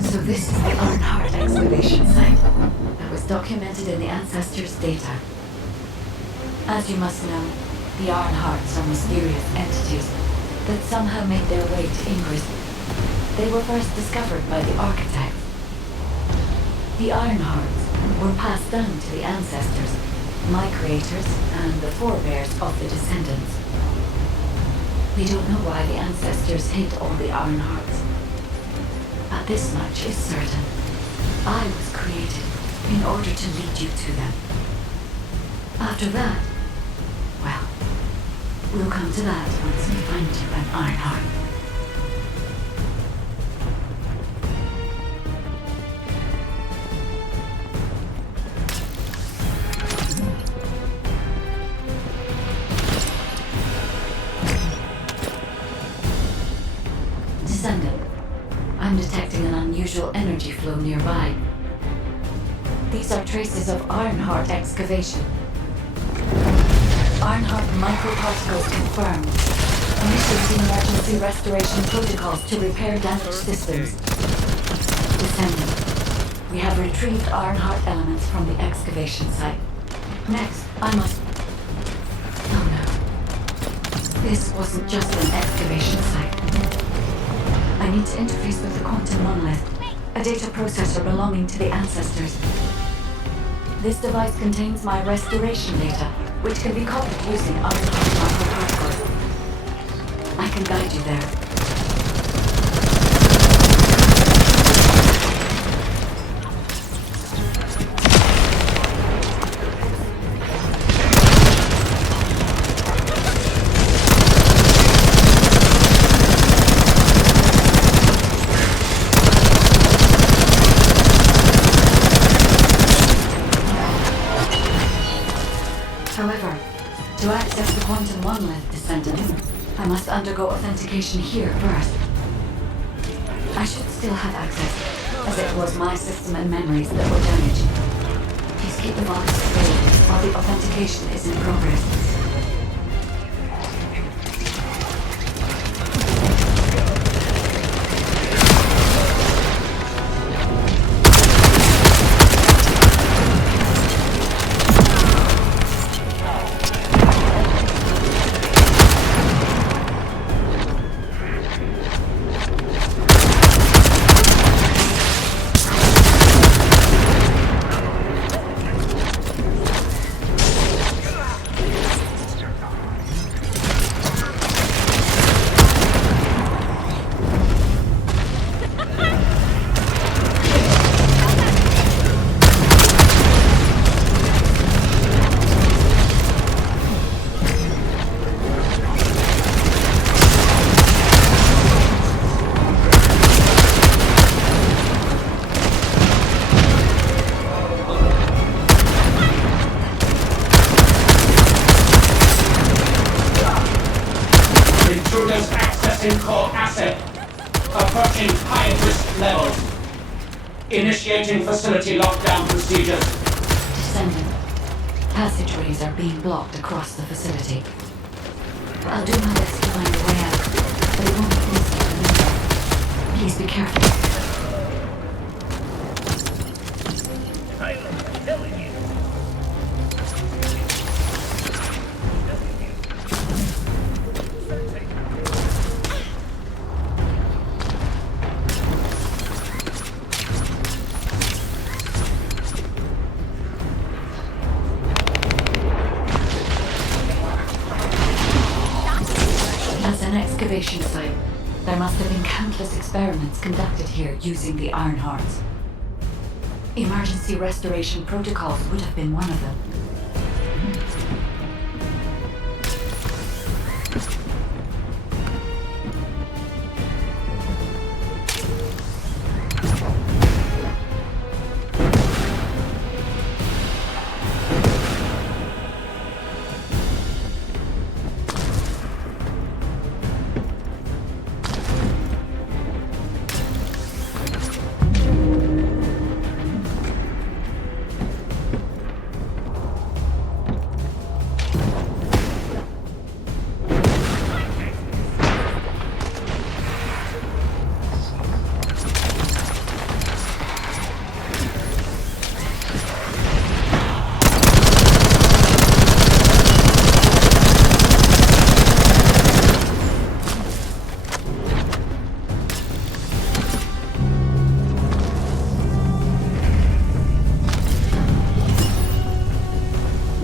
So this is the Arnhart excavation site that was documented in the Ancestors' data. As you must know, the Arnharts are mysterious entities that somehow made their way to Ingress. They were first discovered by the architects. The Arnharts were passed down to the Ancestors, my creators, and the forebears of the Descendants. We don't know why the Ancestors hid all the Arnharts. But this much is certain. I was created in order to lead you to them. After that, well, we'll come to that once we find you an Arnhart. Descendant. I'm detecting an unusual energy flow nearby. These are traces of Arnhart excavation. Arnhart microparticles confirmed. Initiating emergency restoration protocols to repair damaged systems. Descendant. We have retrieved Arnhart elements from the excavation site. Next, I must... Oh no. This wasn't just an excavation site. I need to interface with the quantum monolith, a data processor belonging to the Ancestors. This device contains my restoration data, which can be copied using Arnhart microparticles. I can guide you there. However, to access the quantum monolith, Descendant, I must undergo authentication here first. I should still have access, as it was my system and memories that were damaged. Please keep the box safe while the authentication is in progress. Engine core asset. Approaching high-risk levels. Initiating facility lockdown procedures. Descendant. Passageways are being blocked across the facility. I'll do my best to find a way out, but it won't be easy. Please be careful. I'm telling you. That's an excavation site. There must have been countless experiments conducted here using the Iron Hearts. Emergency restoration protocols would have been one of them.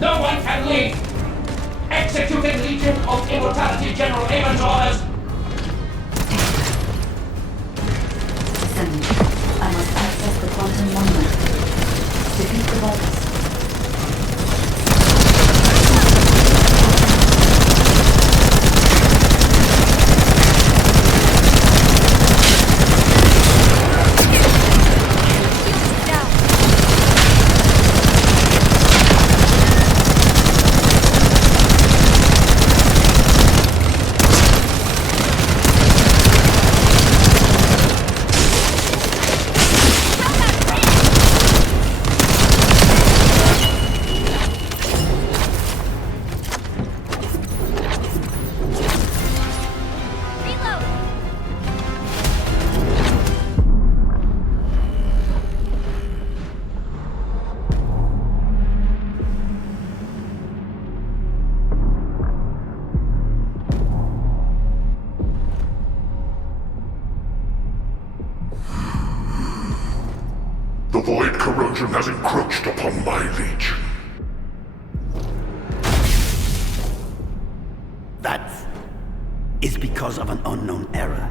No one can leave! Executing Legion of Immortality General Amon's orders! Descendant. I must access the quantum monument. Defeat the virus. The void corrosion has encroached upon my legion. That is because of an unknown error.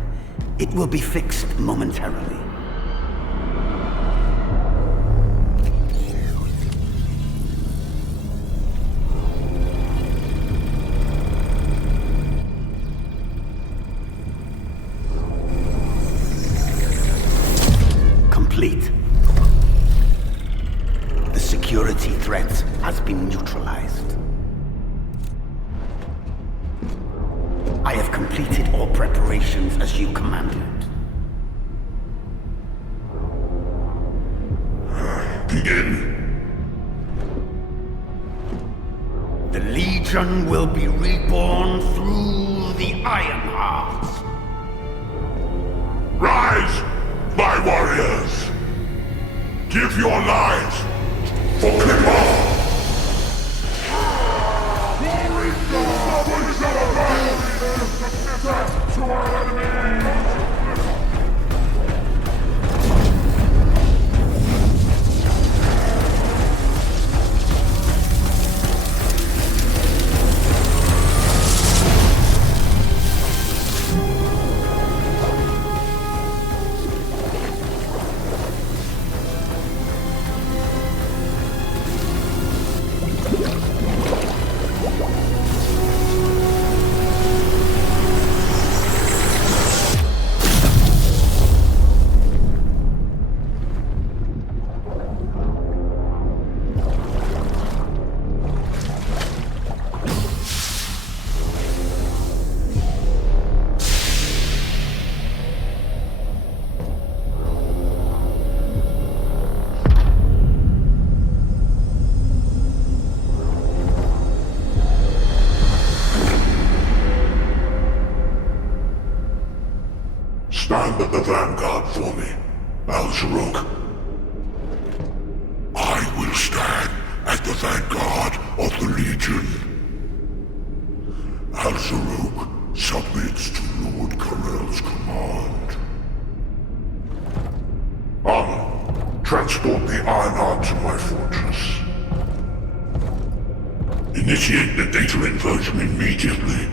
It will be fixed momentarily. Complete. The security threat has been neutralized. I have completed all preparations as you commanded. Begin. The Legion will be reborn through the Iron Hearts. Rise, my warriors! Give your lives for Clipper! To our enemy! Stand at the vanguard for me, Al-Zaruk. I will stand at the vanguard of the Legion. Al-Zaruk submits to Lord Karel's command. Armor, transport the Ironheart to my fortress. Initiate the data inversion immediately.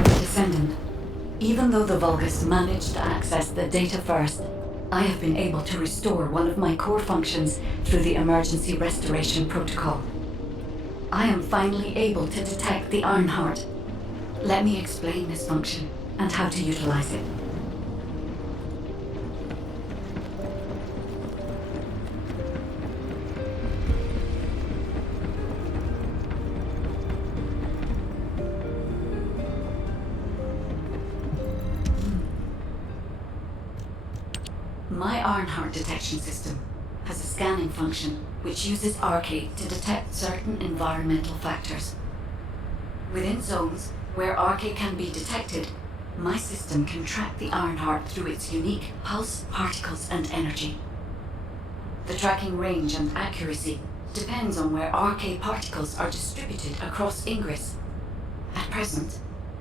Descendant, even though the Vulgus managed to access the data first, I have been able to restore one of my core functions through the emergency restoration protocol. I am finally able to detect the Ironheart. Let me explain this function and how to utilize it. My Ironheart detection system has a scanning function which uses Arcade to detect certain environmental factors. Within zones where Arcade can be detected, my system can track the Ironheart through its unique pulse, particles, and energy. The tracking range and accuracy depends on where Arcade particles are distributed across Ingress. At present,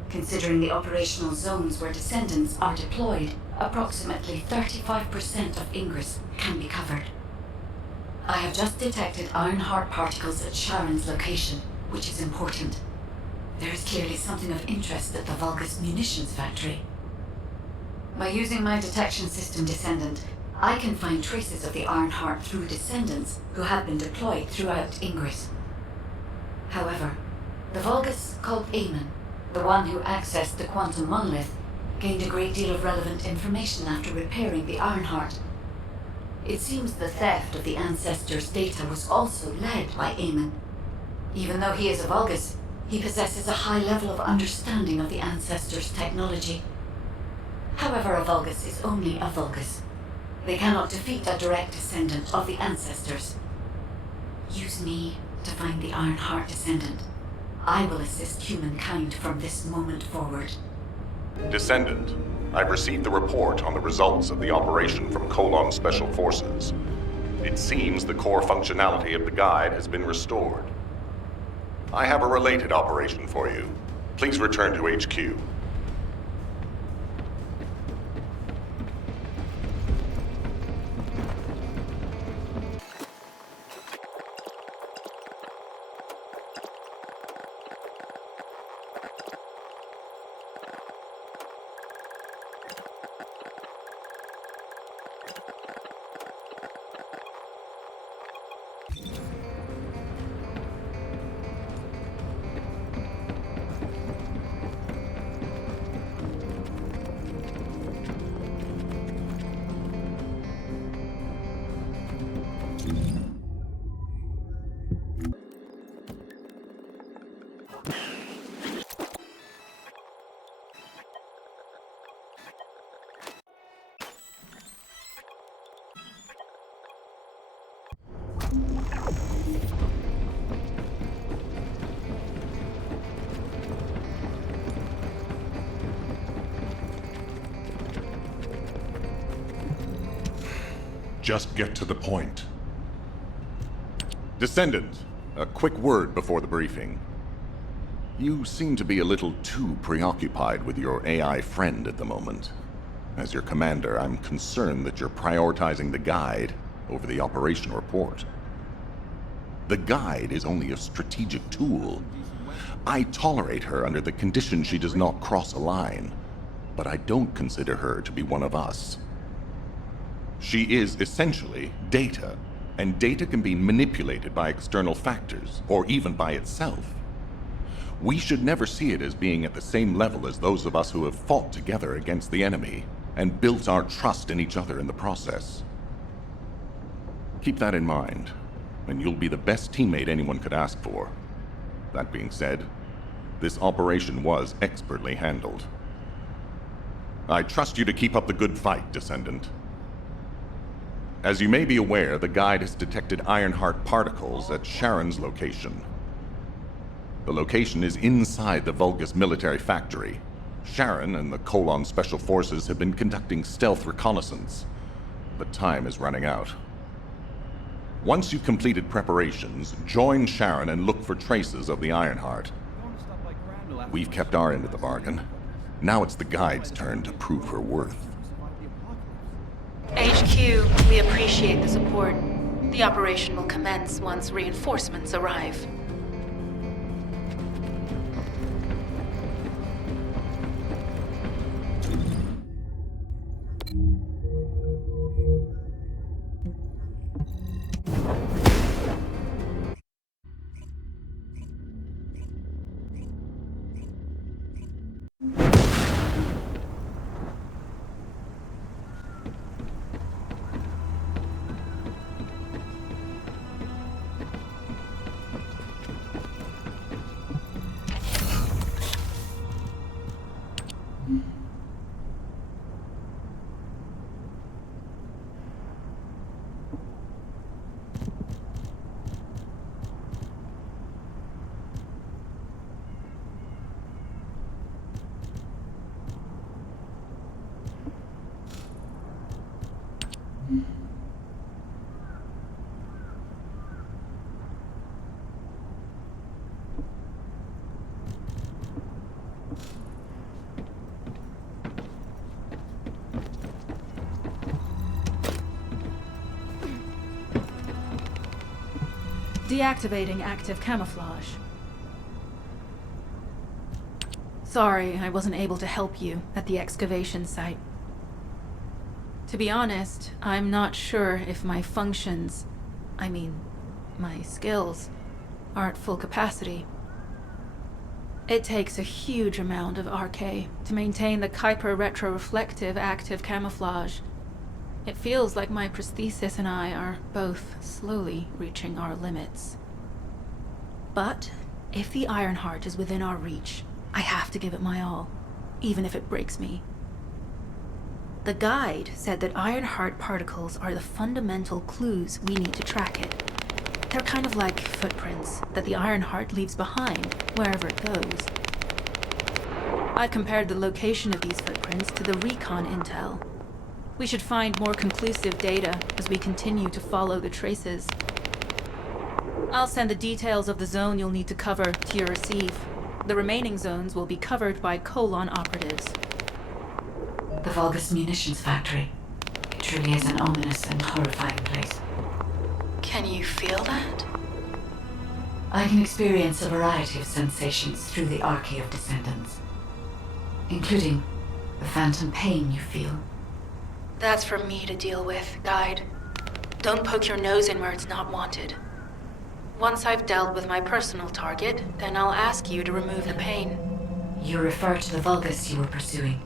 considering the operational zones where Descendants are deployed, approximately 35% of Ingress can be covered. I have just detected Ironheart particles at Sharon's location, which is important. There is clearly something of interest at the Vulgus munitions factory. By using my detection system Descendant, I can find traces of the Ironheart through Descendants who have been deployed throughout Ingress. However, the Vulgus called Amon, the one who accessed the quantum monolith, gained a great deal of relevant information after repairing the Ironheart. It seems the theft of the Ancestors' data was also led by Amon. Even though he is a Vulgus, he possesses a high level of understanding of the Ancestors' technology. However, a Vulgus is only a Vulgus. They cannot defeat a direct descendant of the Ancestors. Use me to find the Ironheart Descendant. I will assist humankind from this moment forward. Descendant, I've received the report on the results of the operation from Colon Special Forces. It seems the core functionality of the guide has been restored. I have a related operation for you. Please return to HQ. Just get to the point. Descendant, a quick word before the briefing. You seem to be a little too preoccupied with your AI friend at the moment. As your commander, I'm concerned that you're prioritizing the guide over the operation report. The guide is only a strategic tool. I tolerate her under the condition she does not cross a line, but I don't consider her to be one of us. She is essentially data, and data can be manipulated by external factors, or even by itself. We should never see it as being at the same level as those of us who have fought together against the enemy, and built our trust in each other in the process. Keep that in mind, and you'll be the best teammate anyone could ask for. That being said, this operation was expertly handled. I trust you to keep up the good fight, Descendant. As you may be aware, the guide has detected Ironheart particles at Sharon's location. The location is inside the Vulgus military factory. Sharon and the Colon Special Forces have been conducting stealth reconnaissance, but time is running out. Once you've completed preparations, join Sharon and look for traces of the Ironheart. We've kept our end of the bargain. Now it's the guide's turn to prove her worth. HQ, we appreciate the support. The operation will commence once reinforcements arrive. Deactivating active camouflage. Sorry, I wasn't able to help you at the excavation site. To be honest, I'm not sure if my functions, my skills, are at full capacity. It takes a huge amount of RK to maintain the Kuiper retroreflective active camouflage. It feels like my prosthesis and I are both slowly reaching our limits. But if the Ironheart is within our reach, I have to give it my all, even if it breaks me. The guide said that Ironheart particles are the fundamental clues we need to track it. They're kind of like footprints that the Ironheart leaves behind wherever it goes. I've compared the location of these footprints to the recon intel. We should find more conclusive data as we continue to follow the traces. I'll send the details of the zone you'll need to cover to your receive. The remaining zones will be covered by Colon operatives. The Vulgus munitions factory. It truly is an ominous and horrifying place. Can you feel that? I can experience a variety of sensations through the archy of Descendants, including the phantom pain you feel. That's for me to deal with, Guide. Don't poke your nose in where it's not wanted. Once I've dealt with my personal target, then I'll ask you to remove the pain. You refer to the Vulgus you were pursuing.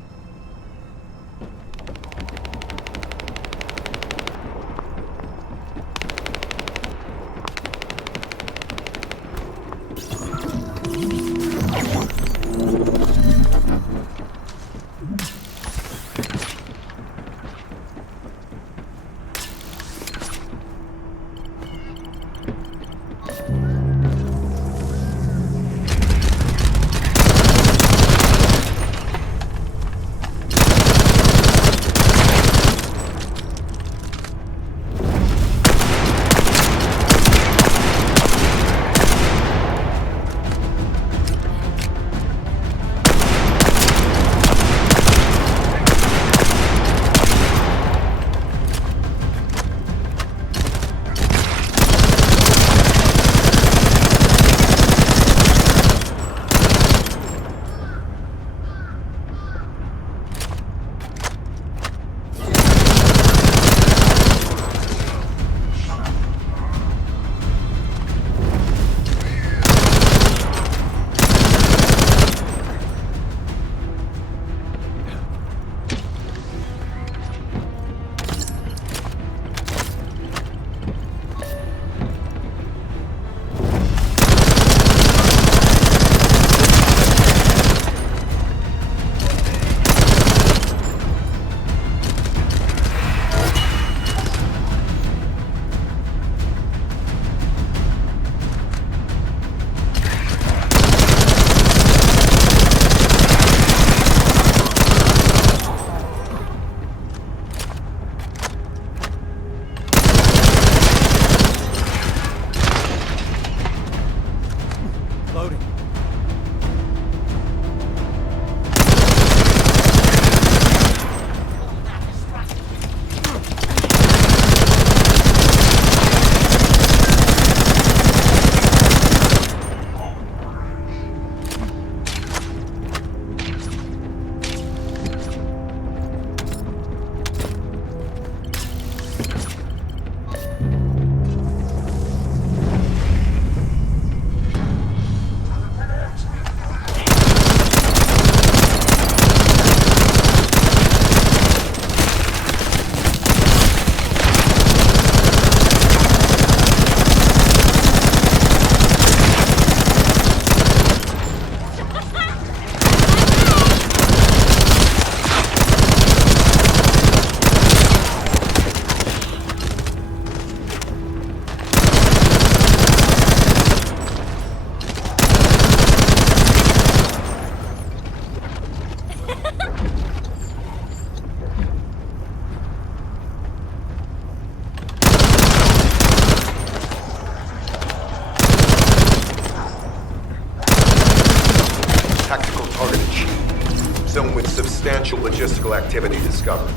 logistical activity discovered.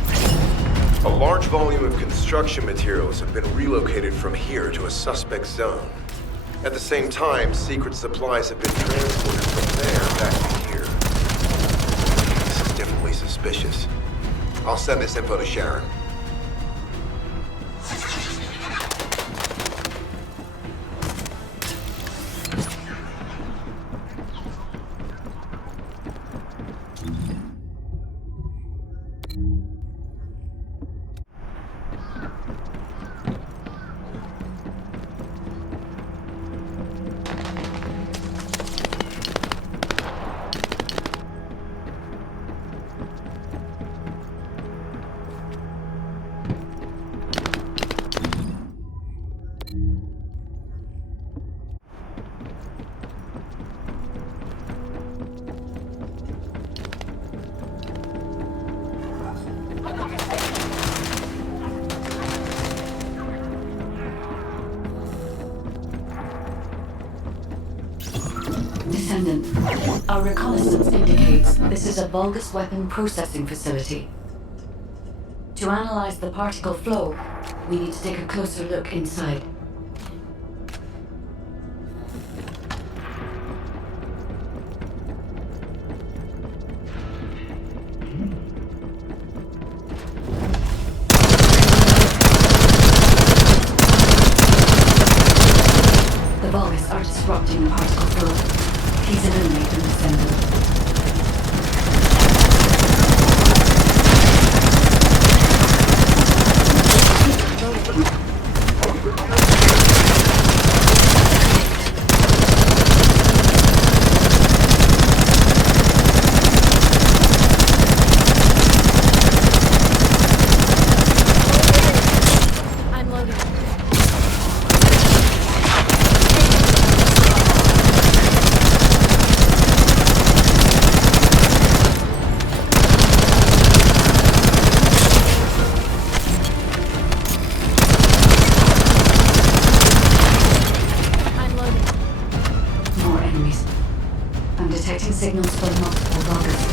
A large volume of construction materials have been relocated from here to a suspect zone. At the same time, secret supplies have been transported from there back to here. This is definitely suspicious. I'll send this info to Sharon. Descendant, our reconnaissance indicates this is a bulbous weapon processing facility. To analyze the particle flow, we need to take a closer look inside. The bulbous are disrupting the particle flow. Please eliminate them, Descendant. I'm loading. I'm loading. More enemies. I'm detecting signals from multiple buggers.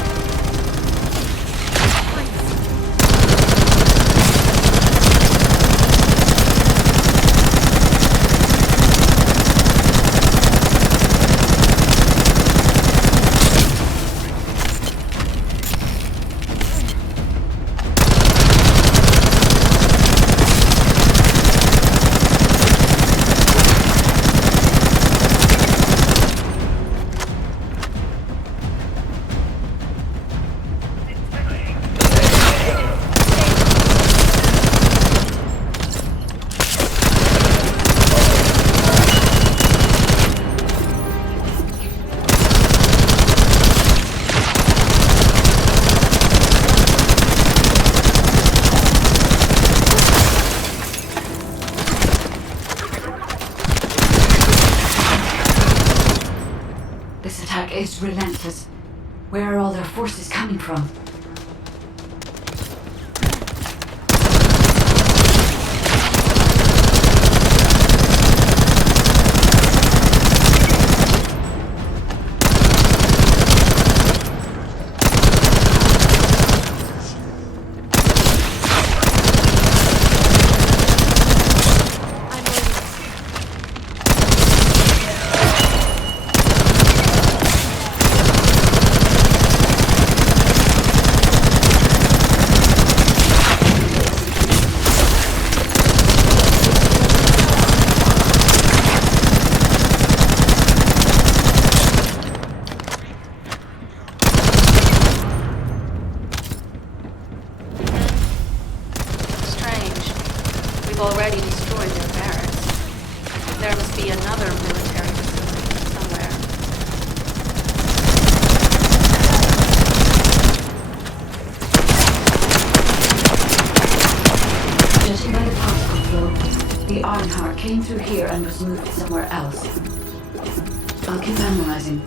This attack is relentless. Where are all their forces coming from? Already destroyed their barracks. There must be another military facility somewhere. Judging by the particle flow, the Ironheart came through here and was moved somewhere else. I'll keep analyzing.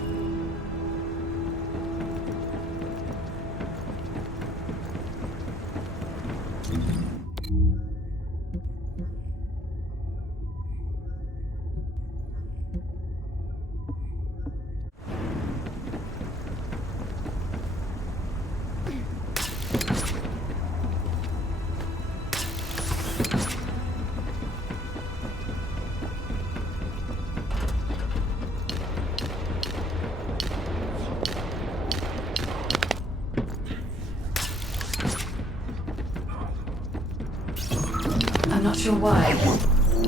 not sure why,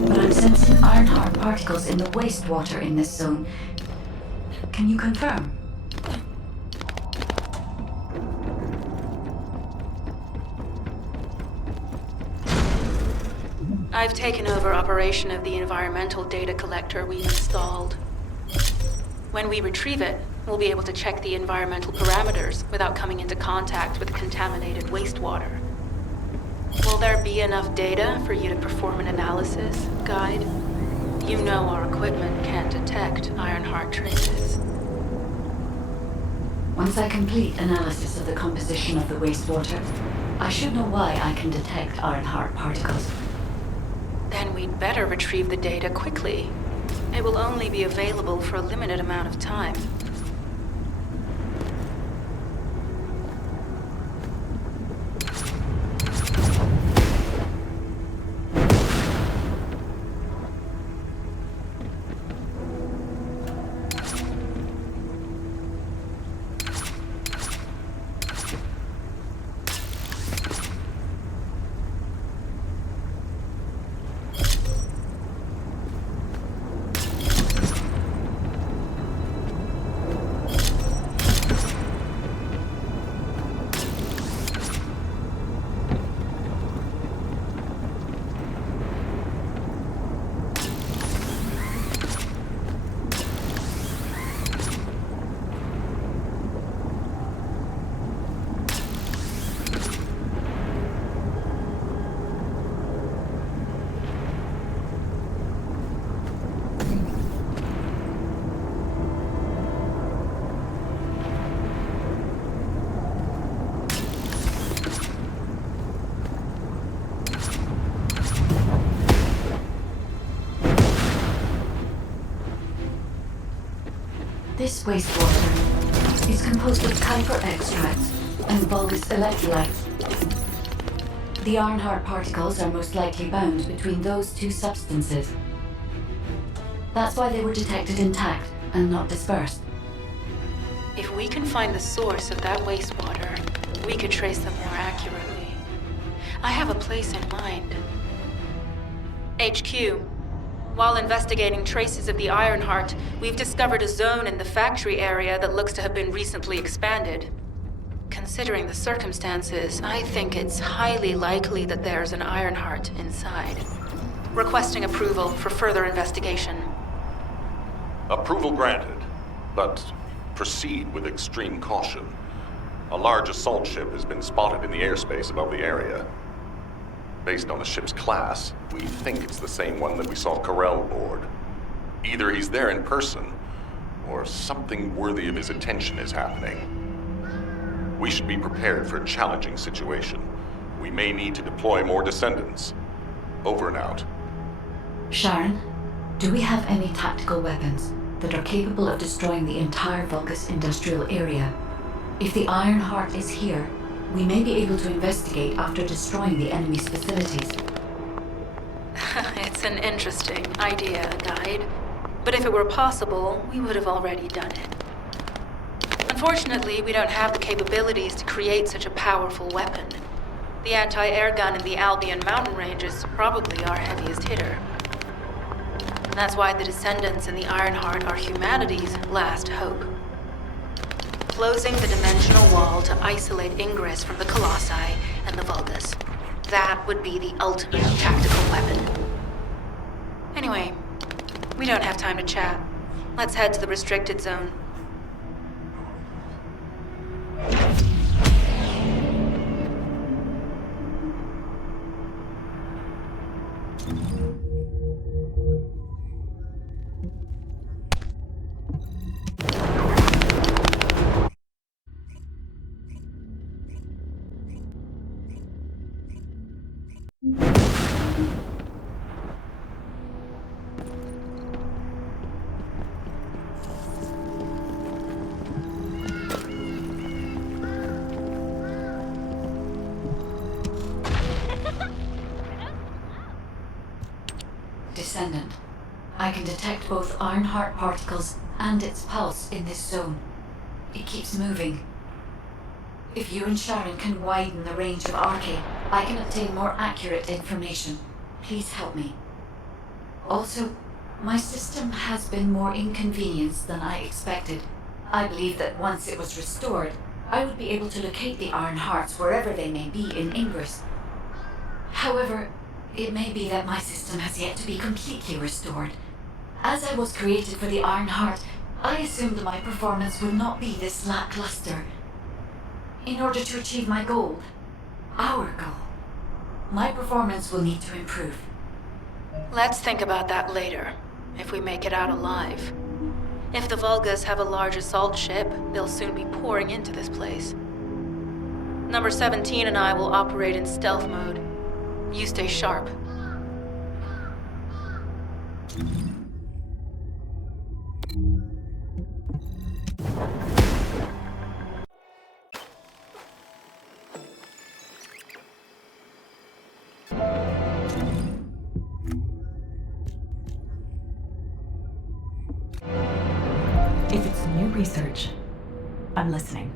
but I'm sensing Ironheart particles in the wastewater in this zone. Can you confirm? I've taken over operation of the environmental data collector we've installed. When we retrieve it, we'll be able to check the environmental parameters without coming into contact with contaminated wastewater. Will there be enough data for you to perform an analysis, Guide? You know our equipment can't detect Ironheart traces. Once I complete analysis of the composition of the wastewater, I should know why I can detect Ironheart particles. Then we'd better retrieve the data quickly. It will only be available for a limited amount of time. This wastewater is composed of Kuiper extracts and bulbous electrolytes. The Ironheart particles are most likely bound between those two substances. That's why they were detected intact and not dispersed. If we can find the source of that wastewater, we could trace them more accurately. I have a place in mind. HQ. While investigating traces of the Ironheart, we've discovered a zone in the factory area that looks to have been recently expanded. Considering the circumstances, I think it's highly likely that there's an Ironheart inside. Requesting approval for further investigation. Approval granted, but proceed with extreme caution. A large assault ship has been spotted in the airspace above the area. Based on the ship's class, we think it's the same one that we saw Corell board. Either he's there in person, or something worthy of his attention is happening. We should be prepared for a challenging situation. We may need to deploy more Descendants. Over and out. Sharon, do we have any tactical weapons that are capable of destroying the entire Vulgus industrial area? If the Ironheart is here, we may be able to investigate after destroying the enemy's facilities. It's an interesting idea, Guide. But if it were possible, we would have already done it. Unfortunately, we don't have the capabilities to create such a powerful weapon. The anti-air gun in the Albion mountain range is probably our heaviest hitter. That's why the Descendants and the Ironheart are humanity's last hope. Closing the dimensional wall to isolate ingress from the Colossi and the Vulgus. That would be the ultimate tactical weapon. Anyway, we don't have time to chat. Let's head to the restricted zone. Descendant, I can detect both Ironheart particles and its pulse in this zone. It keeps moving. If you and Sharon can widen the range of Arche, I can obtain more accurate information. Please help me. Also, my system has been more inconvenienced than I expected. I believe that once it was restored, I would be able to locate the Iron Hearts wherever they may be in Ingress. However, it may be that my system has yet to be completely restored. As I was created for the Iron Heart, I assumed my performance would not be this lackluster. In order to achieve my goal, our goal, my performance will need to improve. Let's think about that later, if we make it out alive. If the Vulgas have a large assault ship, they'll soon be pouring into this place. Number 17 and I will operate in stealth mode. You stay sharp. If it's new research, I'm listening.